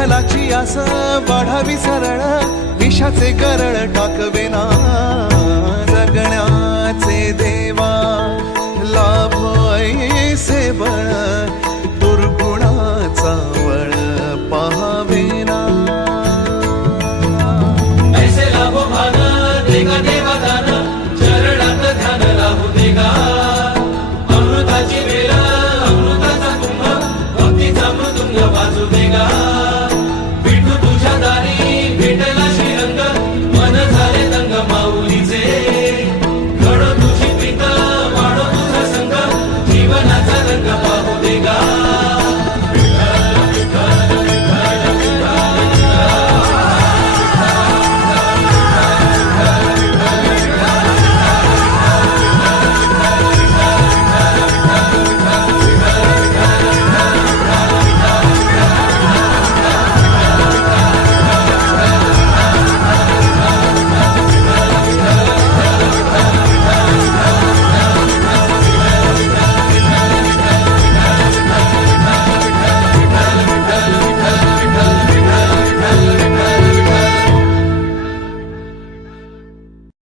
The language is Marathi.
विठ्ठलाची आस वाढावी सरळ विषाचे गरळ टाकवेना जगण्याचे देवा लाभ ऐसे बळ दुर्गुणाचा वळ पहावेना ऐसे लाभो भाना